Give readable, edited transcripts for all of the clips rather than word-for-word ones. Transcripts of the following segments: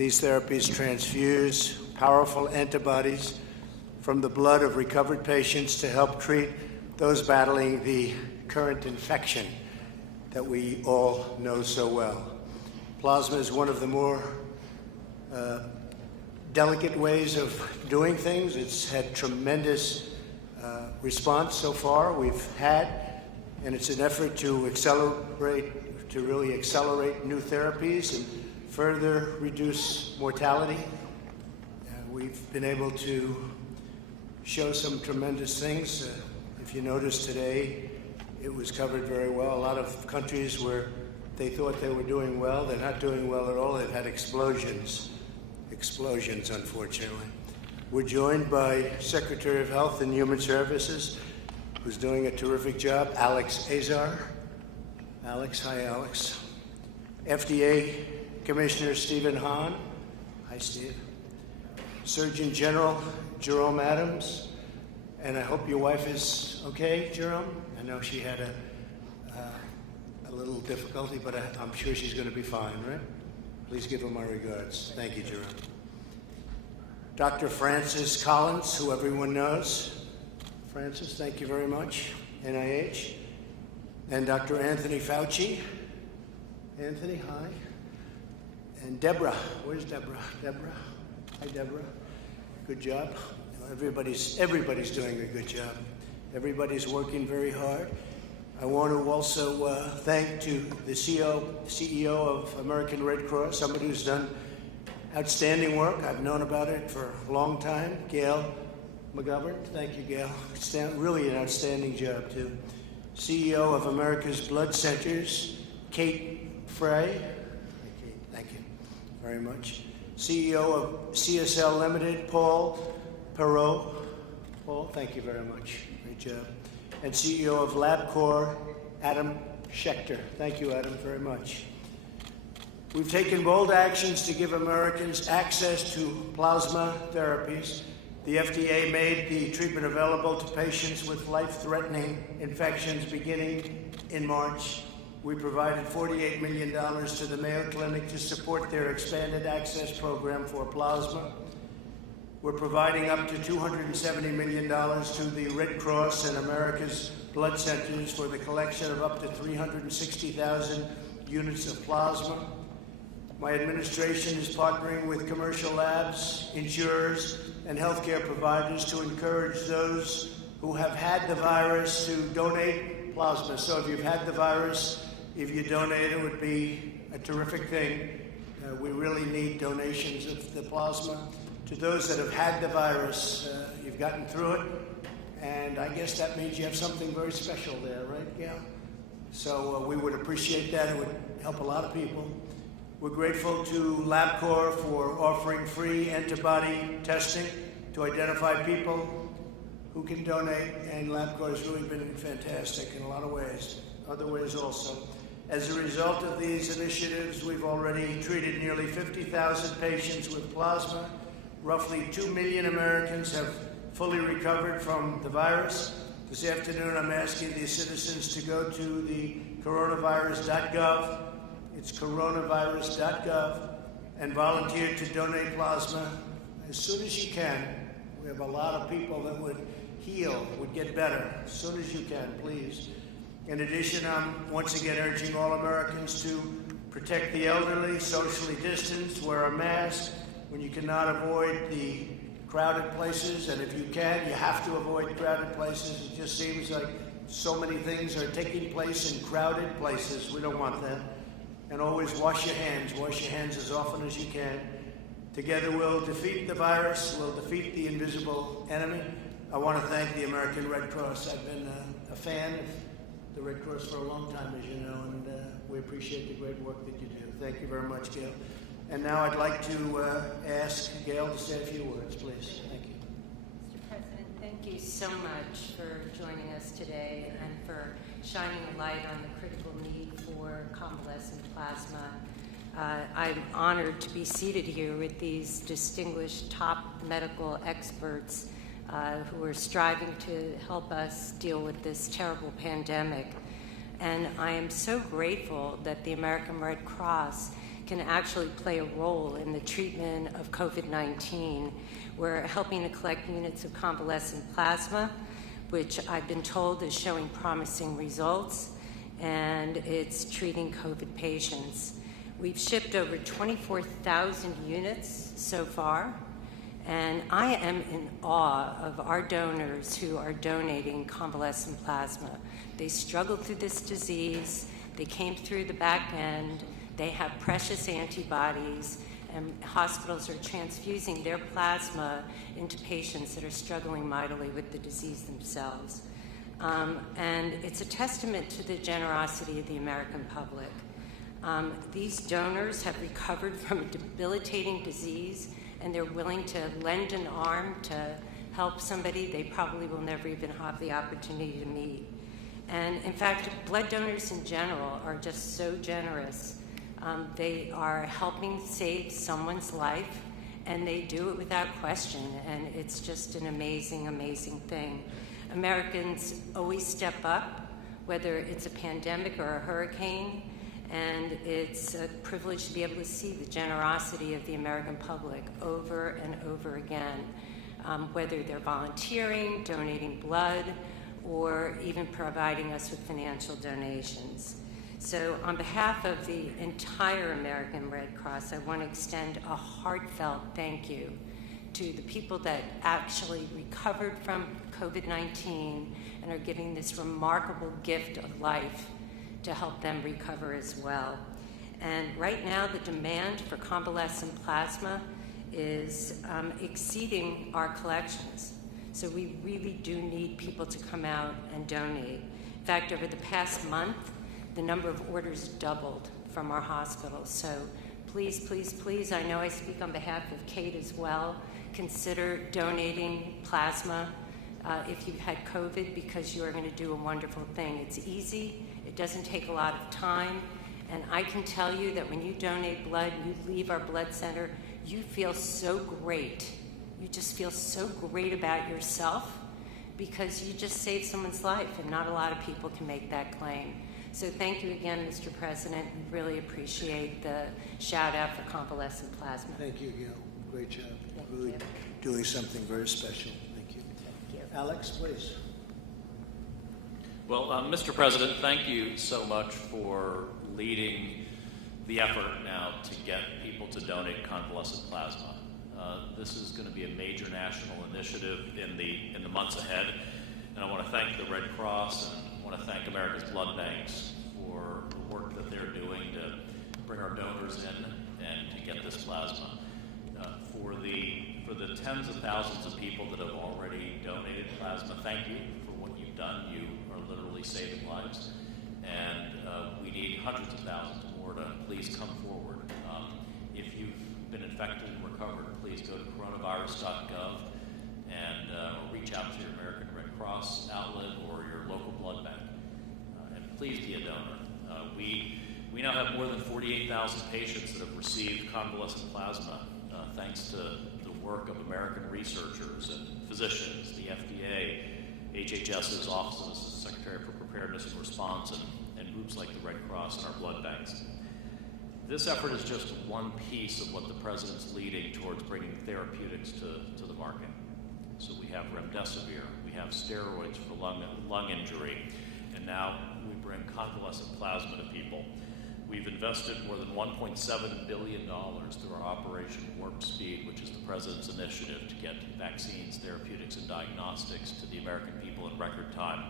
These therapies transfuse powerful antibodies from the blood of recovered patients to help treat those battling the current infection that we all know so well. Plasma is one of the more delicate ways of doing things. It's had tremendous response so far we've had, and it's an effort to really accelerate new therapies and further reduce mortality. We've been able to show some tremendous things. If you notice today, it was covered very well. A lot of countries where they thought they were doing well, they're not doing well at all. They've had explosions, unfortunately. We're joined by Secretary of Health and Human Services, who's doing a terrific job, Alex Azar. Alex, hi, Alex. FDA Commissioner Stephen Hahn. Hi, Steve. Surgeon General Jerome Adams. And I hope your wife is okay, Jerome. I know she had a little difficulty, but I'm sure she's going to be fine, right? Please give her my regards. Thank you, Jerome. Dr. Francis Collins, who everyone knows. Francis, thank you very much, NIH. And Dr. Anthony Fauci. Anthony, hi. And Deborah, where's Deborah? Deborah, hi Deborah. Good job. Everybody's doing a good job. Everybody's working very hard. I want to also thank to the CEO of American Red Cross, somebody who's done outstanding work. I've known about it for a long time. Gail McGovern, thank you, Gail. Really an outstanding job, too. CEO of America's Blood Centers, Kate Frey. Thank you very much. CEO of CSL Limited, Paul Perot. Paul, thank you very much. Great job. And CEO of LabCorp, Adam Schechter. Thank you, Adam, very much. We've taken bold actions to give Americans access to plasma therapies. The FDA made the treatment available to patients with life-threatening infections beginning in March. We provided $48 million to the Mayo Clinic to support their expanded access program for plasma. We're providing up to $270 million to the Red Cross and America's Blood Centers for the collection of up to 360,000 units of plasma. My administration is partnering with commercial labs, insurers, and healthcare providers to encourage those who have had the virus to donate plasma. So if you've had the virus, if you donate, it would be a terrific thing. We really need donations of the plasma. To those that have had the virus, you've gotten through it, and I guess that means you have something very special there, right, Gail? So we would appreciate that. It would help a lot of people. We're grateful to LabCorp for offering free antibody testing to identify people who can donate, and LabCorp has really been fantastic in a lot of ways, other ways also. As a result of these initiatives, we've already treated nearly 50,000 patients with plasma. Roughly 2 million Americans have fully recovered from the virus. This afternoon, I'm asking the citizens to go to the coronavirus.gov. It's coronavirus.gov, and volunteer to donate plasma as soon as you can. We have a lot of people that would heal, would get better. As soon as you can, please. In addition, I'm once again urging all Americans to protect the elderly, socially distance, wear a mask when you cannot avoid the crowded places, and if you can, you have to avoid crowded places. It just seems like so many things are taking place in crowded places. We don't want that. And always wash your hands. Wash your hands as often as you can. Together we'll defeat the virus. We'll defeat the invisible enemy. I want to thank the American Red Cross. I've been a fan of the Red Cross for a long time, as you know, and we appreciate the great work that you do. Thank you very much, Gail. And now I'd like to ask Gail to say a few words, please. Thank you. Mr. President, thank you so much for joining us today and for shining a light on the critical need for convalescent plasma. I'm honored to be seated here with these distinguished top medical experts who are striving to help us deal with this terrible pandemic. And I am so grateful that the American Red Cross can actually play a role in the treatment of COVID-19. We're helping to collect units of convalescent plasma, which I've been told is showing promising results, and it's treating COVID patients. We've shipped over 24,000 units so far, and I am in awe of our donors who are donating convalescent plasma. They struggled through this disease, they came through the back end, they have precious antibodies, and hospitals are transfusing their plasma into patients that are struggling mightily with the disease themselves. And it's a testament to the generosity of the American public. These donors have recovered from a debilitating disease, and they're willing to lend an arm to help somebody they probably will never even have the opportunity to meet. And in fact, blood donors in general are just so generous. They are helping save someone's life, and they do it without question, and it's just an amazing, amazing thing. Americans always step up, whether it's a pandemic or a hurricane, and it's a privilege to be able to see the generosity of the American public over and over again, whether they're volunteering, donating blood, or even providing us with financial donations. So on behalf of the entire American Red Cross, I want to extend a heartfelt thank you to the people that actually recovered from COVID-19 and are giving this remarkable gift of life to help them recover as well. And right now, the demand for convalescent plasma is exceeding our collections. So we really do need people to come out and donate. In fact, over the past month, the number of orders doubled from our hospitals. So please, please, please, I know I speak on behalf of Kate as well, consider donating plasma if you've had COVID, because you are going to do a wonderful thing. It's easy, it doesn't take a lot of time, and I can tell you that when you donate blood, you leave our blood center, you feel so great. You just feel so great about yourself because you just saved someone's life, and not a lot of people can make that claim. So thank you again, Mr. President. We really appreciate the shout out for convalescent plasma. Thank you, Gail. Great job. Thank Really you. doing something very special. Thank you. Thank you. Alex, please. Well, Mr. President, thank you so much for leading the effort now to get people to donate convalescent plasma. This is going to be a major national initiative in the months ahead, and I want to thank the Red Cross and I want to thank America's blood banks for the work that they're doing to bring our donors in and to get this plasma. For the tens of thousands of people that have already donated plasma, thank you for what you've done. You are literally saving lives, and we need hundreds of thousands more to please come forward. If you've been infected and recovered, please go to coronavirus.gov and reach out to your American Red Cross outlet or your local blood bank. And please be a donor. We now have more than 48,000 patients that have received convalescent plasma thanks to the work of American researchers and physicians, the FDA, HHS's Office of the Secretary for Preparedness and Response, and groups like the Red Cross and our blood banks. This effort is just one piece of what the President's leading towards bringing therapeutics to the market. So we have remdesivir, we have steroids for lung injury, and now we bring convalescent plasma to people. We've invested more than $1.7 billion through our Operation Warp Speed, which is the President's initiative to get vaccines, therapeutics, and diagnostics to the American people in record time.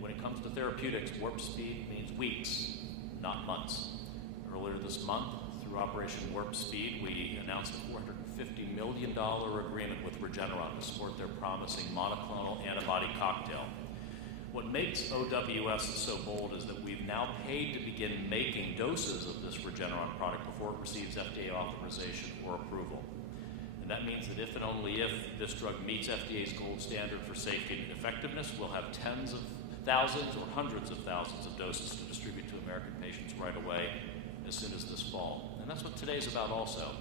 When it comes to therapeutics, Warp Speed means weeks, not months. Earlier this month, through Operation Warp Speed, we announced a $450 million agreement with Regeneron to support their promising monoclonal antibody cocktail. What makes OWS so bold is that we've now paid to begin making doses of this Regeneron product before it receives FDA authorization or approval. And that means that if and only if this drug meets FDA's gold standard for safety and effectiveness, we'll have tens of thousands or hundreds of thousands of doses to distribute to American patients right away as soon as this fall. And that's what today's about also,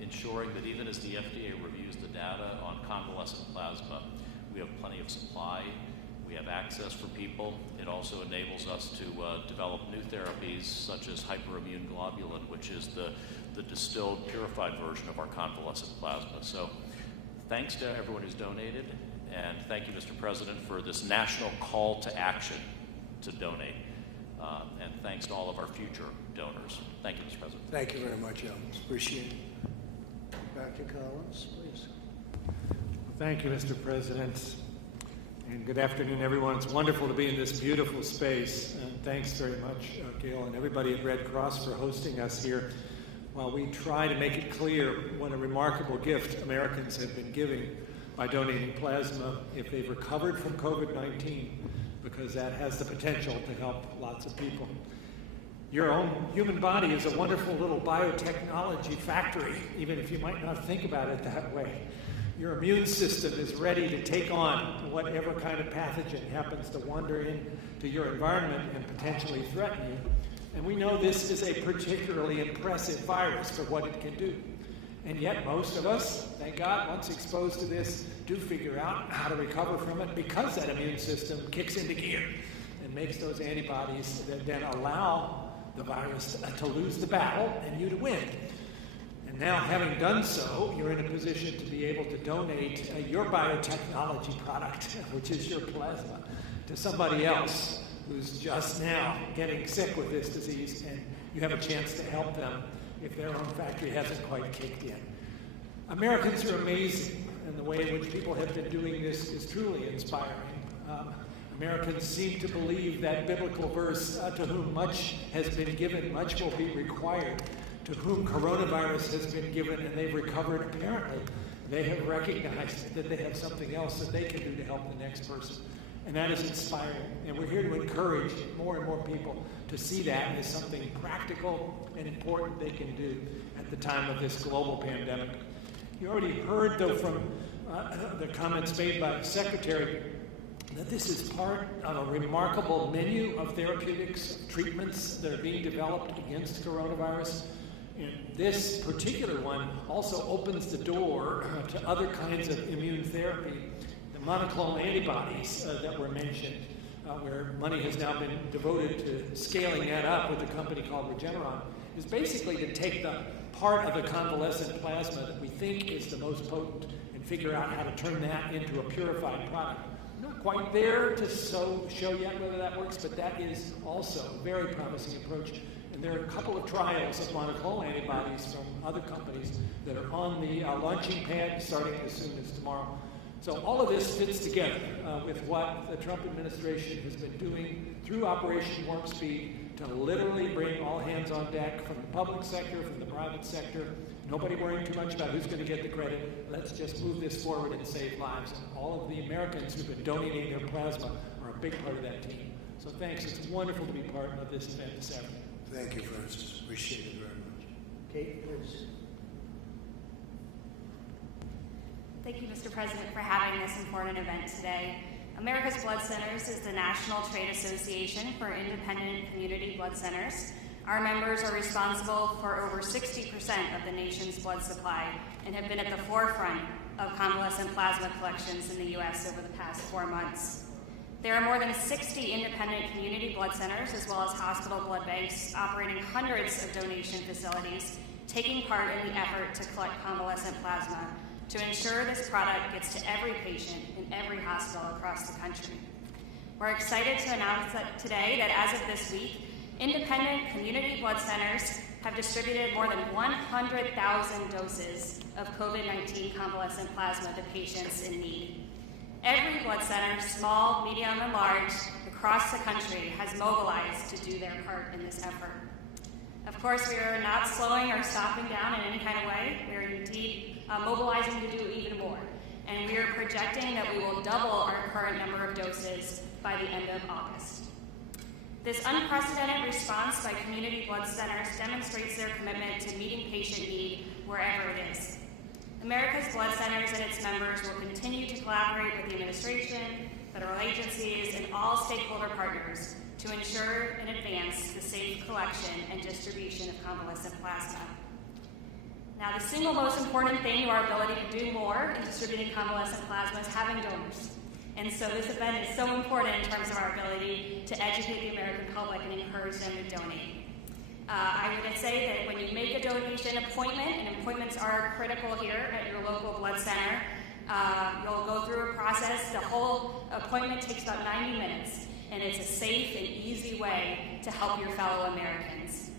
ensuring that even as the FDA reviews the data on convalescent plasma, we have plenty of supply We have access for people. It also enables us to develop new therapies such as hyperimmune globulin, which is the distilled, purified version of our convalescent plasma. So thanks to everyone who's donated, and thank you, Mr. President, for this national call to action to donate. And thanks to all of our future donors. Thank you, Mr. President. Thank you very much, Alex. Appreciate it. Dr. Collins, please. Thank you, Mr. President. And good afternoon, everyone. It's wonderful to be in this beautiful space. And thanks very much, Gail, and everybody at Red Cross for hosting us here while we try to make it clear what a remarkable gift Americans have been giving by donating plasma if they've recovered from COVID-19, because that has the potential to help lots of people. Your own human body is a wonderful little biotechnology factory, even if you might not think about it that way. Your immune system is ready to take on whatever kind of pathogen happens to wander into your environment and potentially threaten you. And we know this is a particularly impressive virus for what it can do. And yet most of us, thank God, once exposed to this, do figure out how to recover from it because that immune system kicks into gear and makes those antibodies that then allow the virus to lose the battle and you to win. And now, having done so, you're in a position to be able to donate your biotechnology product, which is your plasma, to somebody else who's just now getting sick with this disease, and you have a chance to help them if their own factory hasn't quite kicked in. Americans are amazing, and the way in which people have been doing this is truly inspiring. Americans seem to believe that biblical verse, to whom much has been given, much will be required. To whom coronavirus has been given and they've recovered, apparently, they have recognized that they have something else that they can do to help the next person. And that is inspiring. And we're here to encourage more and more people to see that as something practical and important they can do at the time of this global pandemic. You already heard, though, from the comments made by the Secretary that this is part of a remarkable menu of therapeutics, treatments that are being developed against coronavirus. And this particular one also opens the door to other kinds of immune therapy. The monoclonal antibodies that were mentioned, where money has now been devoted to scaling that up with a company called Regeneron, is basically to take the part of the convalescent plasma that we think is the most potent and figure out how to turn that into a purified product. We're not quite there to show yet whether that works, but that is also a very promising approach. And there are a couple of trials of monoclonal antibodies from other companies that are on the launching pad starting as soon as tomorrow. So all of this fits together with what the Trump administration has been doing through Operation Warp Speed to literally bring all hands on deck from the public sector, from the private sector. Nobody worrying too much about who's going to get the credit. Let's just move this forward and save lives. And all of the Americans who've been donating their plasma are a big part of that team. So thanks. It's wonderful to be part of this event this afternoon. Thank you, Francis. Appreciate it very much. Kate, please. Thank you, Mr. President, for having this important event today. America's Blood Centers is the national trade association for independent community blood centers. Our members are responsible for over 60% of the nation's blood supply and have been at the forefront of convalescent plasma collections in the U.S. over the past 4 months. There are more than 60 independent community blood centers, as well as hospital blood banks, operating hundreds of donation facilities, taking part in the effort to collect convalescent plasma to ensure this product gets to every patient in every hospital across the country. We're excited to announce that today that as of this week, independent community blood centers have distributed more than 100,000 doses of COVID-19 convalescent plasma to patients in need. Every blood center, small, medium, and large, across the country has mobilized to do their part in this effort. Of course, we are not slowing or stopping down in any kind of way. We are indeed mobilizing to do even more. And we are projecting that we will double our current number of doses by the end of August. This unprecedented response by community blood centers demonstrates their commitment to meeting patient need wherever it is. America's Blood Centers and its members will continue to collaborate with the administration, federal agencies, and all stakeholder partners to ensure and advance the safe collection and distribution of convalescent plasma. Now, the single most important thing to our ability to do more in distributing convalescent plasma is having donors. And so this event is so important in terms of our ability to educate the American public and encourage them to donate. I would say that when you make a donation appointment, and appointments are critical here at your local blood center, you'll go through a process. The whole appointment takes about 90 minutes, and it's a safe and easy way to help your fellow Americans.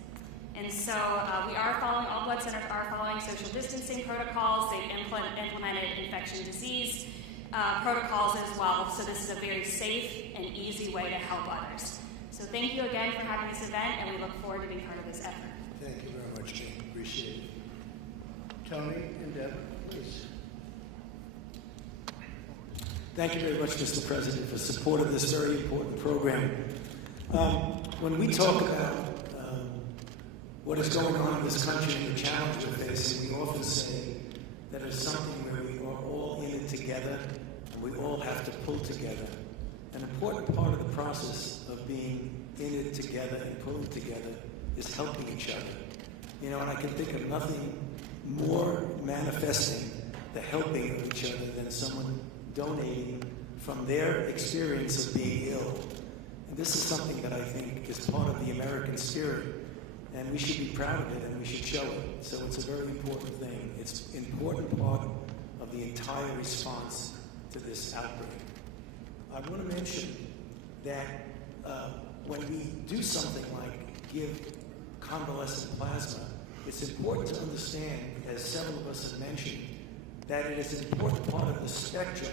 And so all blood centers are following social distancing protocols. They've implemented infection disease protocols as well. So this is a very safe and easy way to help others. So thank you again for having this event, and we look forward to being part of this effort. Thank you very much, Jane. Appreciate it. Tony and Deb, please. Thank you very much, Mr. President, for support of this very important program. When we talk about what is going on in this country and the challenge we're facing, we often say that it's something where we are all in it together and we all have to pull together. An important part of the process of being in it together and pulling together is helping each other. You know, and I can think of nothing more manifesting the helping of each other than someone donating from their experience of being ill. And this is something that I think is part of the American spirit, and we should be proud of it and we should show it. So it's a very important thing. It's an important part of the entire response to this outbreak. I want to mention that when we do something like give convalescent plasma, it's important to understand, as several of us have mentioned, that it is an important part of the spectrum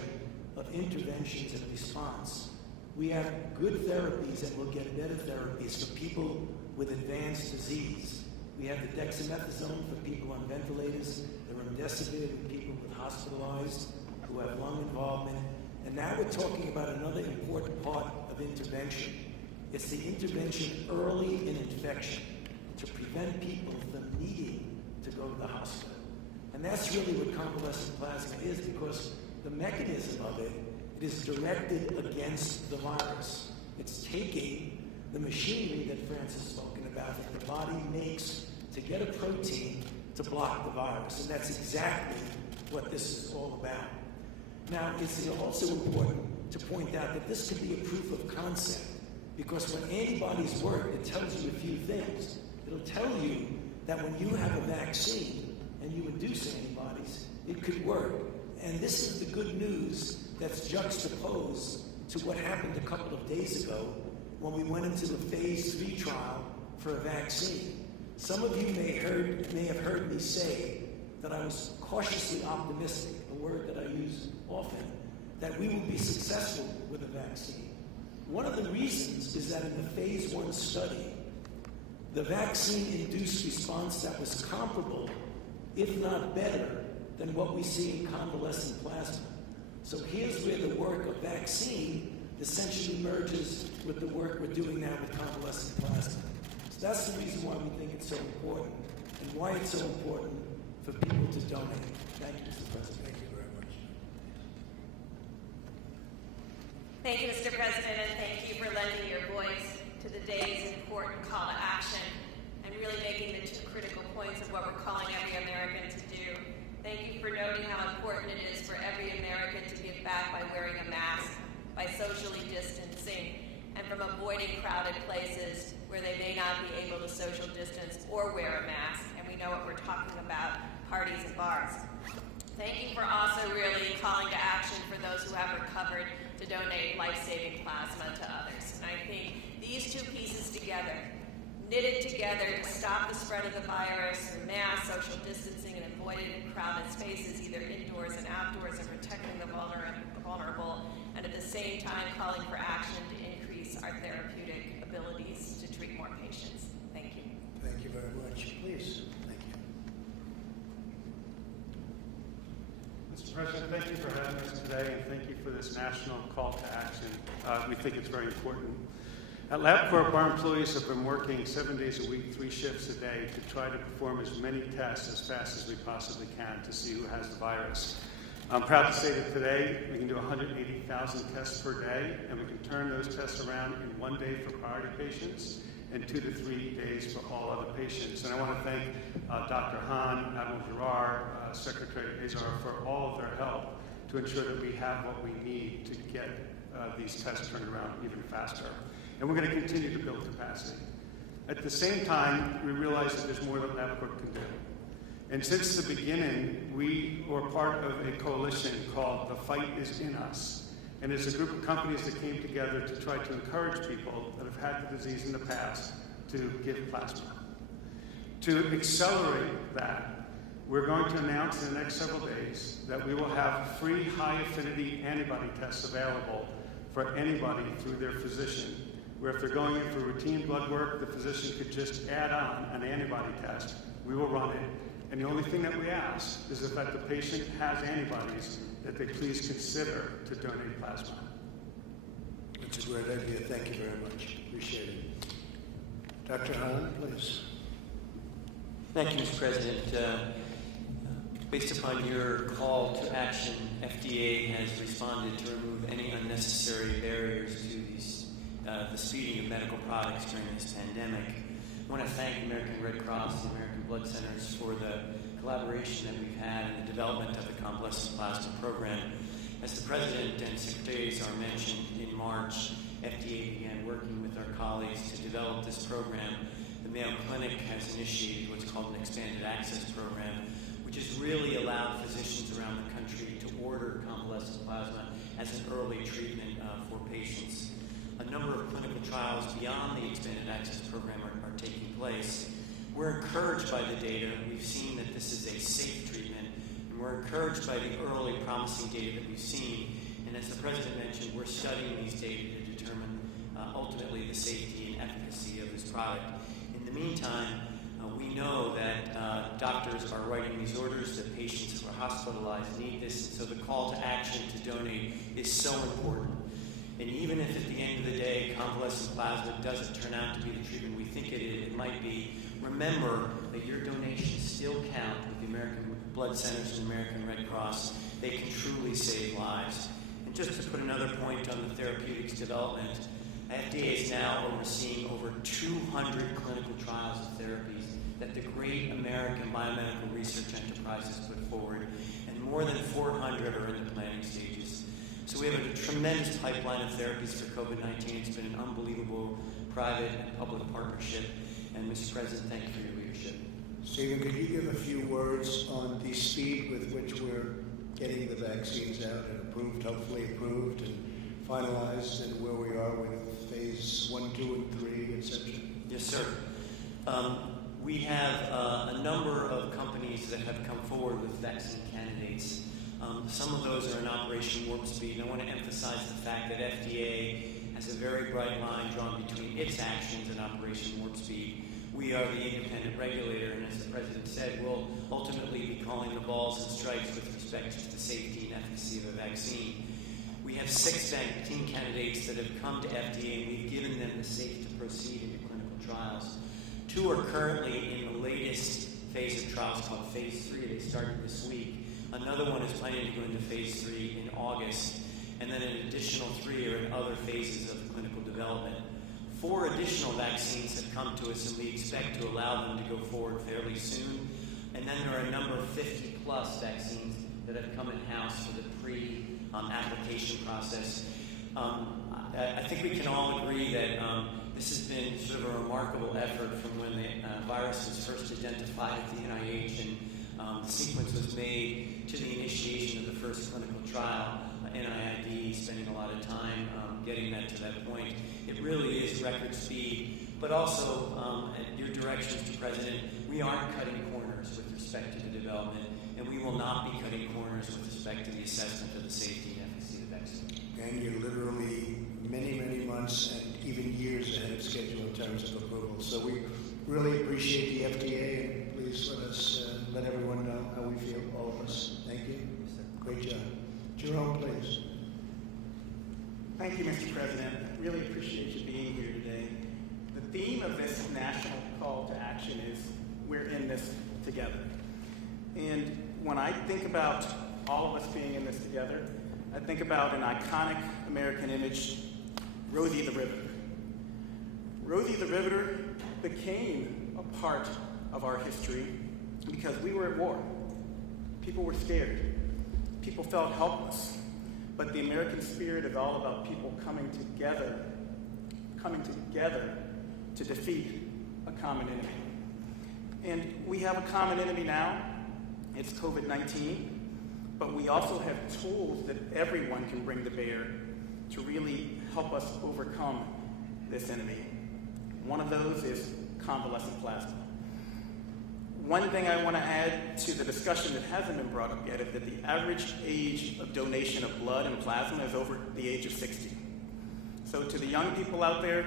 of interventions and response. We have good therapies and we'll get better therapies for people with advanced disease. We have the dexamethasone for people on ventilators, the remdesivir for people with hospitalized who have lung involvement. And now we're talking about another important part of intervention. It's the intervention early in infection to prevent people from needing to go to the hospital. And that's really what convalescent plasma is, because the mechanism of it is directed against the virus. It's taking the machinery that Francis has spoken about that the body makes to get a protein to block the virus. And that's exactly what this is all about. Now, it's also important to point out that this could be a proof of concept, because when antibodies work, it tells you a few things. It'll tell you that when you have a vaccine and you induce antibodies, it could work. And this is the good news that's juxtaposed to what happened a couple of days ago when we went into the phase 3 trial for a vaccine. Some of you may have heard me say that I was cautiously optimistic, a word that I use often, that we will be successful with a vaccine. One of the reasons is that in the phase 1 study, the vaccine-induced response that was comparable, if not better, than what we see in convalescent plasma. So here's where the work of vaccine essentially merges with the work we're doing now with convalescent plasma. So that's the reason why we think it's so important, and why it's so important for people to donate. Thank you, Mr. President. Thank you very much. Thank you, Mr. President, and thank you for lending your voice to the day's important call to action and really making the 2 critical points of what we're calling every American to do. Thank you for noting how important it is for every American to give back by wearing a mask, by socially distancing, and from avoiding crowded places where they may not be able to social distance or wear a mask. And we know what we're talking about, parties and bars. Thank you for also really calling to action for those who have recovered to donate life-saving plasma to others. And I think these 2 pieces together, knitted together to stop the spread of the virus through mass social distancing and avoiding crowded spaces, either indoors and outdoors, and protecting the vulnerable, and at the same time calling for action to increase our therapeutic abilities to treat more patients. Thank you. Thank you very much. Please. Thank you. Mr. President, thank you for having us today, and thank you for this national call to action. We think it's very important. At Labcorp, our employees have been working 7 days a week, 3 shifts a day, to try to perform as many tests as fast as we possibly can to see who has the virus. I'm proud to say that today we can do 180,000 tests per day, and we can turn those tests around in 1 day for priority patients and 2 to 3 days for all other patients. And I want to thank Dr. Hahn, Admiral Giroir, Secretary Azar for all of their help to ensure that we have what we need to get these tests turned around even faster. And we're going to continue to build capacity. At the same time, we realize that there's more that Labcorp can do. And since the beginning, we were part of a coalition called The Fight Is In Us. And it's a group of companies that came together to try to encourage people that have had the disease in the past to give plasma. To accelerate that, we're going to announce in the next several days that we will have free high-affinity antibody tests available for anybody through their physician, where if they're going in for routine blood work, the physician could just add on an antibody test. We will run it. And the only thing that we ask is that if the patient has antibodies, that they please consider to donate plasma. That's a great idea. Thank you very much. Appreciate it. Dr. Hahn, please. Thank you, Mr. President. Based upon your call to action, FDA has responded to remove any unnecessary barriers to the speeding of medical products during this pandemic. I want to thank the American Red Cross and American Blood Centers for the collaboration that we've had in the development of the convalescent plasma program. As the President and Secretary Azar mentioned, in March, FDA began working with our colleagues to develop this program. The Mayo Clinic has initiated what's called an expanded access program, which has really allowed physicians around the country to order convalescent plasma as an early treatment for patients. A number of clinical trials beyond the expanded access program are taking place. We're encouraged by the data. We've seen that this is a safe treatment, and we're encouraged by the early promising data that we've seen. And as the President mentioned, we're studying these data to determine ultimately the safety and efficacy of this product. In the meantime, we know that doctors are writing these orders, that patients who are hospitalized need this, and so the call to action to donate is so important. And even if at the end of the day convalescent plasma doesn't turn out to be the treatment we think it might be, remember that your donations still count with the American Blood Centers and American Red Cross. They can truly save lives. And just to put another point on the therapeutics development, FDA is now overseeing over 200 clinical trials of therapies that the great American biomedical research enterprise has put forward, and more than 400 are in the planning stages. So we have a tremendous pipeline of therapies for COVID-19. It's been an unbelievable private and public partnership. And Mr. President, thank you for your leadership. Stephen, could you give a few words on the speed with which we're getting the vaccines out and approved, hopefully approved and finalized, and where we are with phase 1, 2, and 3, etc.? Yes, sir. We have a number of companies that have come forward with vaccine candidates. Some of those are in Operation Warp Speed, and I want to emphasize the fact that FDA has a very bright line drawn between its actions and Operation Warp Speed. We are the independent regulator, and as the President said, we'll ultimately be calling the balls and strikes with respect to the safety and efficacy of a vaccine. We have 6 vaccine candidates that have come to FDA, and we've given them the safe to proceed into clinical trials. 2 are currently in the latest phase of trials called phase 3. They started this week. Another one is planning to go into phase 3 in August, and then an additional 3 are in other phases of clinical development. 4 additional vaccines have come to us, and we expect to allow them to go forward fairly soon. And then there are a number of 50-plus vaccines that have come in-house for the pre-application process. I think we can all agree that this has been sort of a remarkable effort from when the virus was first identified at the NIH and the sequence was made to the initiation of the first clinical trial. NIID spending a lot of time getting that to that point. It really is record speed, but also at your direction, Mr. President, we aren't cutting corners with respect to the development, and we will not be cutting corners with respect to the assessment of the safety and efficacy of the vaccine. And you're literally many, many months and even years ahead of schedule in terms of approval. So we really appreciate the FDA, and please let us let everyone know how we feel, all of us. Thank you. Great job. Jerome, please. Thank you, Mr. President. I really appreciate you being here today. The theme of this national call to action is we're in this together. And when I think about all of us being in this together, I think about an iconic American image, Rosie the Riveter. Rosie the Riveter became a part of our history because we were at war. People were scared. people felt helpless. But the American spirit is all about people coming together to defeat a common enemy. And we have a common enemy now. It's COVID-19. But we also have tools that everyone can bring to bear to really help us overcome this enemy. One of those is convalescent plasma. One thing I want to add to the discussion that hasn't been brought up yet is that the average age of donation of blood and plasma is over the age of 60. So to the young people out there,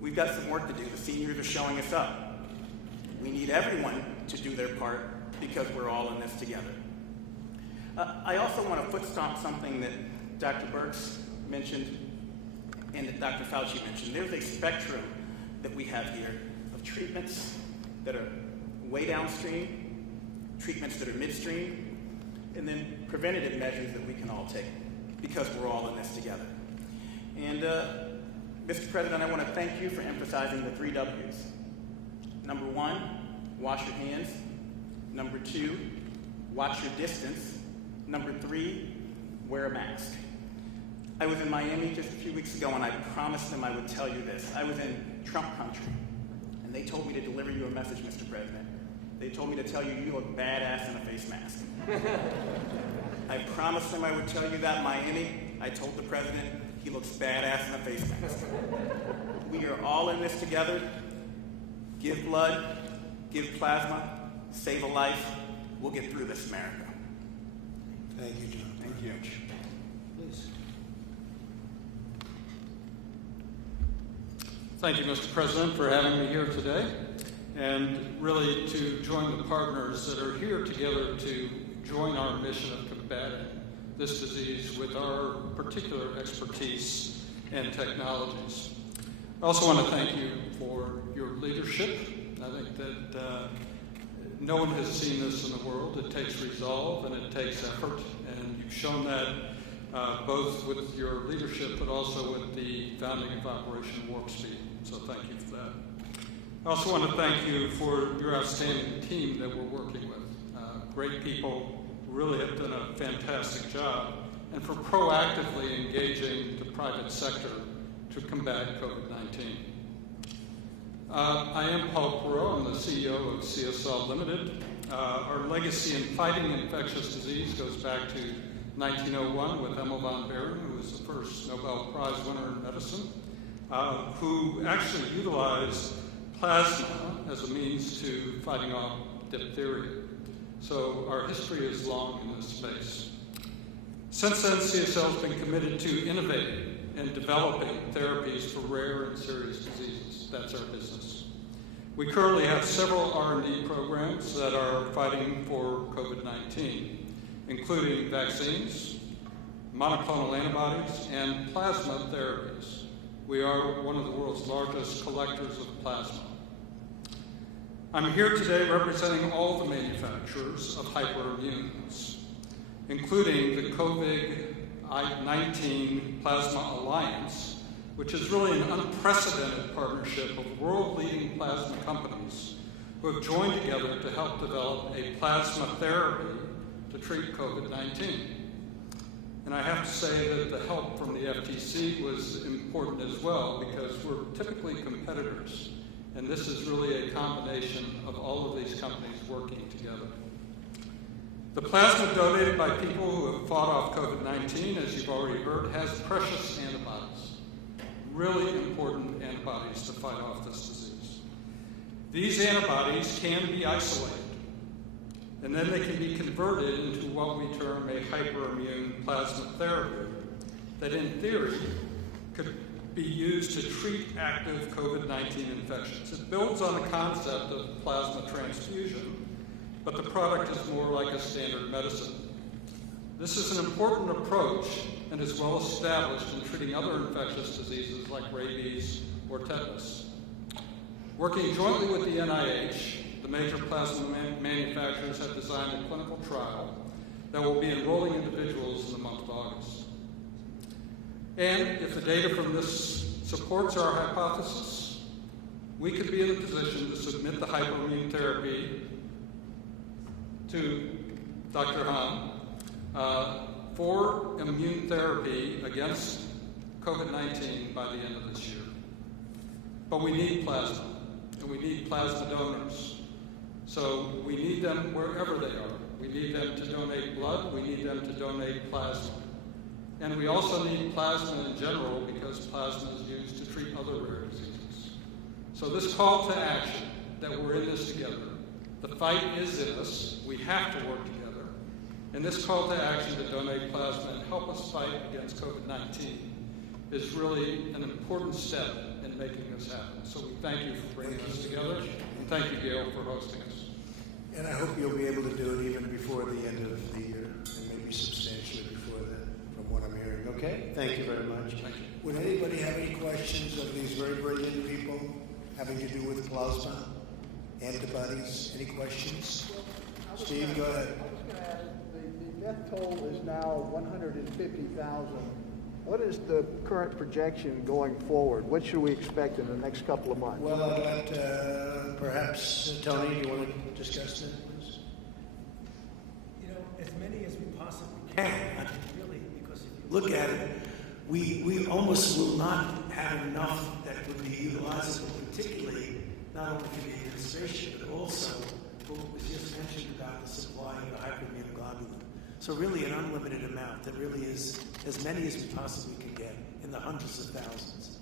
we've got some work to do. The seniors are showing us up. We need everyone to do their part because we're all in this together. I also want to foot stomp something that Dr. Birx mentioned and that Dr. Fauci mentioned. There's a spectrum that we have here of treatments that are way downstream, treatments that are midstream, and then preventative measures that we can all take because we're all in this together. And Mr. President, I want to thank you for emphasizing the 3 W's. Number 1, wash your hands. Number 2, watch your distance. Number 3, wear a mask. I was in Miami just a few weeks ago, and I promised them I would tell you this. I was in Trump country, and they told me to deliver you a message, Mr. President. They told me to tell you you look badass in a face mask. I promised them I would tell you that. Miami, I told the president he looks badass in a face mask. We are all in this together. Give blood, give plasma, save a life. We'll get through this, America. Thank you, John. Thank you. Please. Thank you, Mr. President, for having me here today, and really to join the partners that are here together to join our mission of combating this disease with our particular expertise and technologies. I also want to thank you for your leadership. I think that no one has seen this in the world. It takes resolve and it takes effort, and you've shown that both with your leadership but also with the founding of Operation Warp Speed. So thank you for that. I also want to thank you for your outstanding team that we're working with. Great people really have done a fantastic job, and for proactively engaging the private sector to combat COVID-19. I am Paul Perot. I'm the CEO of CSL Limited. Our legacy in fighting infectious disease goes back to 1901 with Emil von Behring, who was the first Nobel Prize winner in medicine, who actually utilized plasma as a means to fighting off diphtheria. So our history is long in this space. Since then, CSL has been committed to innovating and developing therapies for rare and serious diseases. That's our business. We currently have several R&D programs that are fighting for COVID-19, including vaccines, monoclonal antibodies, and plasma therapies. We are one of the world's largest collectors of plasma. I'm here today representing all the manufacturers of hyperimmunes, including the COVID-19 Plasma Alliance, which is really an unprecedented partnership of world-leading plasma companies who have joined together to help develop a plasma therapy to treat COVID-19. And I have to say that the help from the FTC was important as well, because we're typically competitors. And this is really a combination of all of these companies working together. The plasma donated by people who have fought off COVID-19, as you've already heard, has precious antibodies, really important antibodies to fight off this disease. These antibodies can be isolated, and then they can be converted into what we term a hyperimmune plasma therapy that, in theory, could be used to treat active COVID-19 infections. It builds on the concept of plasma transfusion, but the product is more like a standard medicine. This is an important approach and is well established in treating other infectious diseases like rabies or tetanus. Working jointly with the NIH, the major plasma manufacturers have designed a clinical trial that will be enrolling individuals in the month of August. And if the data from this supports our hypothesis, we could be in a position to submit the hyperimmune therapy to Dr. Hahn for immune therapy against COVID-19 by the end of this year. But we need plasma, and we need plasma donors. So we need them wherever they are. We need them to donate blood. We need them to donate plasma. And we also need plasma in general because plasma is used to treat other rare diseases. So this call to action, that we're in this together, the fight is in us. We have to work together. And this call to action to donate plasma and help us fight against COVID-19 is really an important step in making this happen. So we thank you for bringing us together, and thank you, Gail, for hosting us. And I hope you'll be able to do it even before the end of the year, and maybe substantially before that, from what I'm hearing. Okay? Thank you very much. Thank you. Would anybody have any questions of these very brilliant people having to do with plasma, antibodies? Any questions? Steve, go ahead. I was going to ask, the death toll is now 150,000. What is the current projection going forward? What should we expect in the next couple of months? Well, I'd like to, perhaps, Tony, do you want to discuss that, please? You know, as many as we possibly can. I mean, really, because if you look at it, we almost will not have enough that would be utilizable, particularly not only for the administration, but also what was just mentioned about the supply of the hyperimmunoglobulin. So really an unlimited amount that really is as many as we possibly can get in the hundreds of thousands.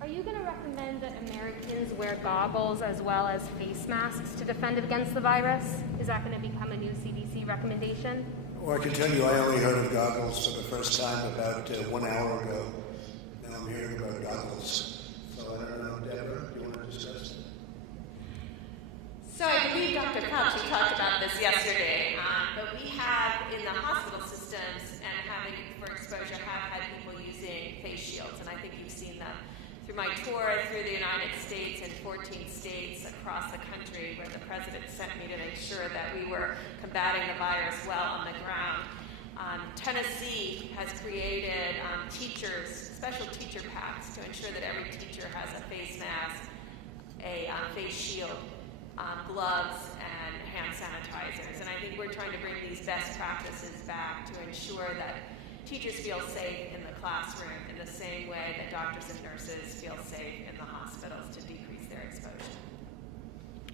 Are you going to recommend that Americans wear goggles as well as face masks to defend against the virus? Is that going to become a new CDC recommendation? Or I can tell you I only heard of goggles for the first time about 1 hour ago. Now I'm hearing about goggles. So I don't know, Deborah, do you want to discuss it? So I believe Dr. Fauci talked about this yesterday, but we have in the hospital systems and having for exposure have had people using face shields, and I think you've seen them through my tour through the United States and 14 states across the country where the president sent me to make sure that we were combating the virus well on the ground. Tennessee has created special teacher packs to ensure that every teacher has a face mask, a face shield, gloves, and hand sanitizers. And I think we're trying to bring these best practices back to ensure that teachers feel safe in the classroom in the same way that doctors and nurses feel safe in the hospitals to decrease their exposure.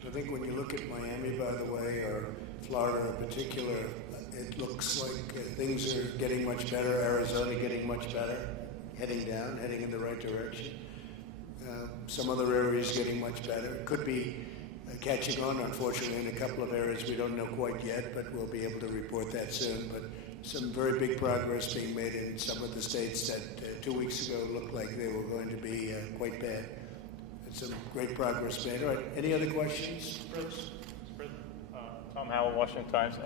I think when you look at Miami, by the way, or Florida in particular, it looks like things are getting much better. Arizona getting much better, heading down, heading in the right direction. Some other areas getting much better. Could be catching on, unfortunately, in a couple of areas we don't know quite yet, but we'll be able to report that soon. But some very big progress being made in some of the states that 2 weeks ago looked like they were going to be quite bad. It's some great progress made. All right, any other questions? Tom Howell, Washington Times.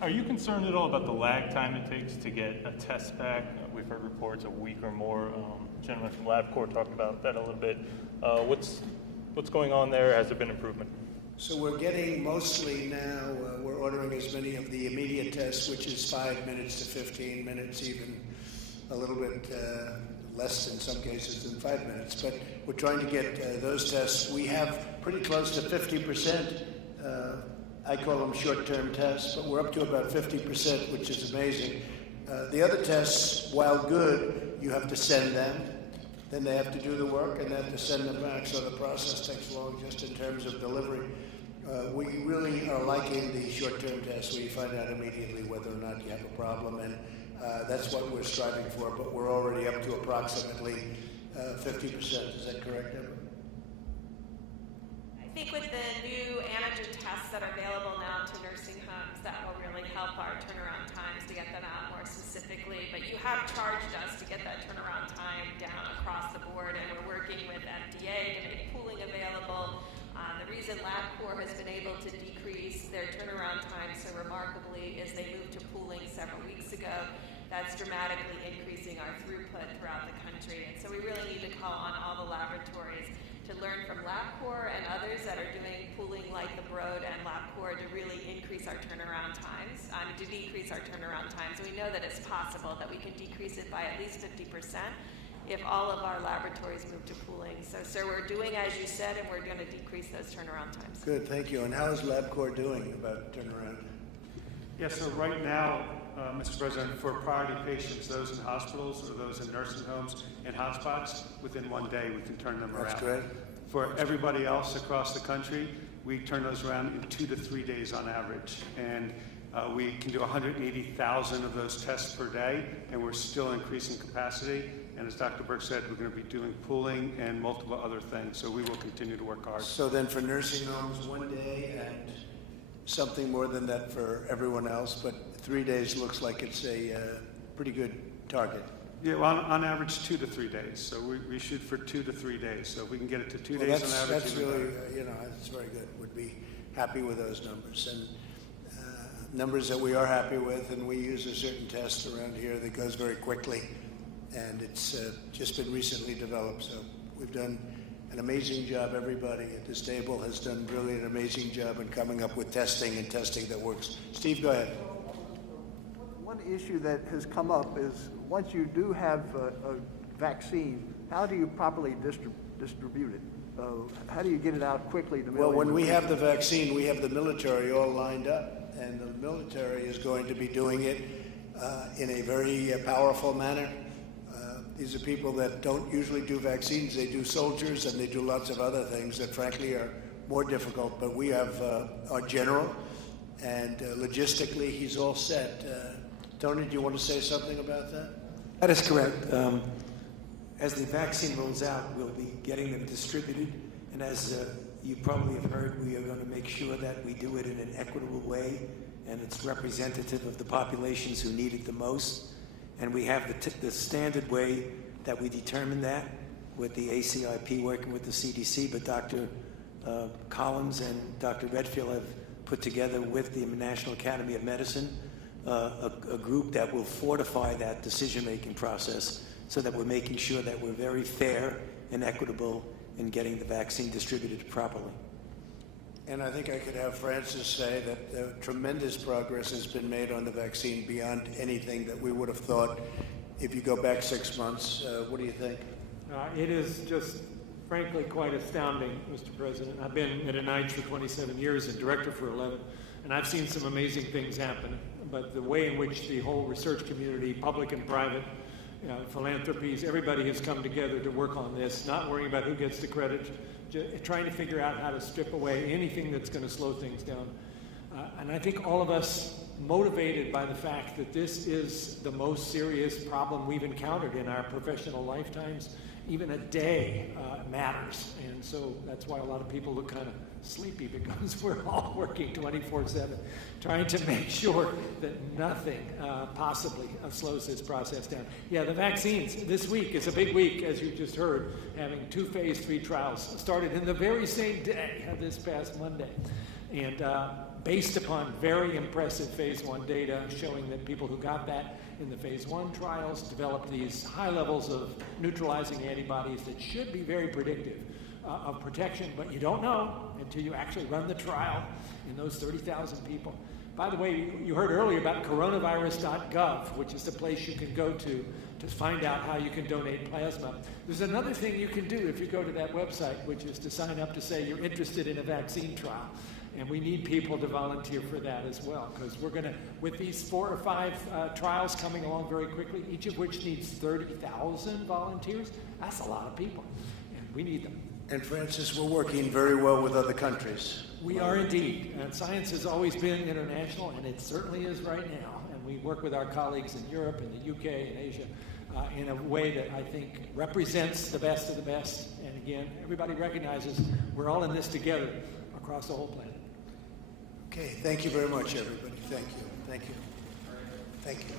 Are you concerned at all about the lag time it takes to get a test back? We've heard reports a week or more. Gentleman from LabCorp talked about that a little bit. What's going on there? Has there been improvement? So we're getting mostly now, we're ordering as many of the immediate tests, which is 5 minutes to 15 minutes, even a little bit less in some cases than 5 minutes. But we're trying to get those tests. We have pretty close to 50%. I call them short-term tests, but we're up to about 50%, which is amazing. The other tests, while good, you have to send them. Then they have to do the work, and they have to send them back, so the process takes long just in terms of delivery. We really are liking the short-term tests where you find out immediately whether or not you have a problem, and that's what we're striving for, but we're already up to approximately 50%. Is that correct, Deborah? I think with the new antigen tests that are available now to nursing homes, that will really help our turnaround times to get them out more specifically. But you have charged us to get that turnaround time down across the board, and we're working with FDA to make pooling available. The reason LabCorp has been able to decrease their turnaround time so remarkably is they moved to pooling several weeks ago. That's dramatically increasing our throughput throughout the country. And so we really need to call on all the laboratories to learn from LabCorp and others that are doing pooling like the Broad and LabCorp to really increase our turnaround times, to decrease our turnaround times. We know that it's possible that we can decrease it by at least 50% if all of our laboratories move to pooling. So, sir, we're doing as you said, and we're going to decrease those turnaround times. Good, thank you. And how is LabCorp doing about turnaround? Yeah, so right now, Mr. President, for priority patients, those in hospitals or those in nursing homes and hotspots, within 1 day we can turn them around. That's great. For everybody else across the country, we turn those around in 2 to 3 days on average. And we can do 180,000 of those tests per day, and we're still increasing capacity. And as Dr. Burke said, we're going to be doing pooling and multiple other things, so we will continue to work hard. So then for nursing homes, 1 day, and something more than that for everyone else, but 3 days looks like it's a pretty good target. Yeah, well, on average, 2 to 3 days. So we shoot for 2 to 3 days. So if we can get it to 2 days on average, that's even really, better. that's very good. Would be happy with those numbers. And numbers that we are happy with, and we use a certain test around here that goes very quickly, and it's just been recently developed. So we've done an amazing job. Everybody at this table has done really an amazing job in coming up with testing and testing that works. Steve, go ahead. One issue that has come up is once you do have a vaccine, how do you properly distribute it? How do you get it out quickly to Well, millions when of we people? have the vaccine, we have the military all lined up, and the military is going to be doing it in a very powerful manner. These are people that don't usually do vaccines. They do soldiers, and they do lots of other things that frankly are more difficult. But we have our general, and logistically, he's all set. Tony, do you want to say something about that? That is correct. As the vaccine rolls out, we'll be getting them distributed. And as you probably have heard, we are going to make sure that we do it in an equitable way, and it's representative of the populations who need it the most. And we have the standard way that we determine that with the ACIP working with the CDC, but Dr. Collins and Dr. Redfield have put together with the National Academy of Medicine a group that will fortify that decision-making process so that we're making sure that we're very fair and equitable in getting the vaccine distributed properly. And I think I could have Francis say that tremendous progress has been made on the vaccine beyond anything that we would have thought if you go back 6 months. What do you think? It is just, frankly, quite astounding, Mr. President. I've been at NIH for 27 years and director for 11, and I've seen some amazing things happen. But the way in which the whole research community, public and private, philanthropies, everybody has come together to work on this, not worrying about who gets the credit, trying to figure out how to strip away anything that's going to slow things down. And I think all of us, motivated by the fact that this is the most serious problem we've encountered in our professional lifetimes, even a day matters. And so that's why a lot of people look kind of sleepy, because we're all working 24/7, trying to make sure that nothing possibly slows this process down. Yeah, the vaccines, this week is a big week, as you just heard, having 2 phase 3 trials started in the very same day, this past Monday. And based upon very impressive phase 1 data showing that people who got that in the phase 1 trials developed these high levels of neutralizing antibodies that should be very predictive of protection, but you don't know until you actually run the trial in those 30,000 people. By the way, you heard earlier about coronavirus.gov, which is the place you can go to find out how you can donate plasma. There's another thing you can do if you go to that website, which is to sign up to say you're interested in a vaccine trial. And we need people to volunteer for that as well, because we're going to, with these 4 or 5 trials coming along very quickly, each of which needs 30,000 volunteers, that's a lot of people, and we need them. And Francis, we're working very well with other countries. We are indeed, and science has always been international, and it certainly is right now. And we work with our colleagues in Europe and the UK and Asia in a way that I think represents the best of the best. And again, everybody recognizes we're all in this together across the whole planet. Okay, thank you very much, everybody. Thank you. Thank you. Thank you.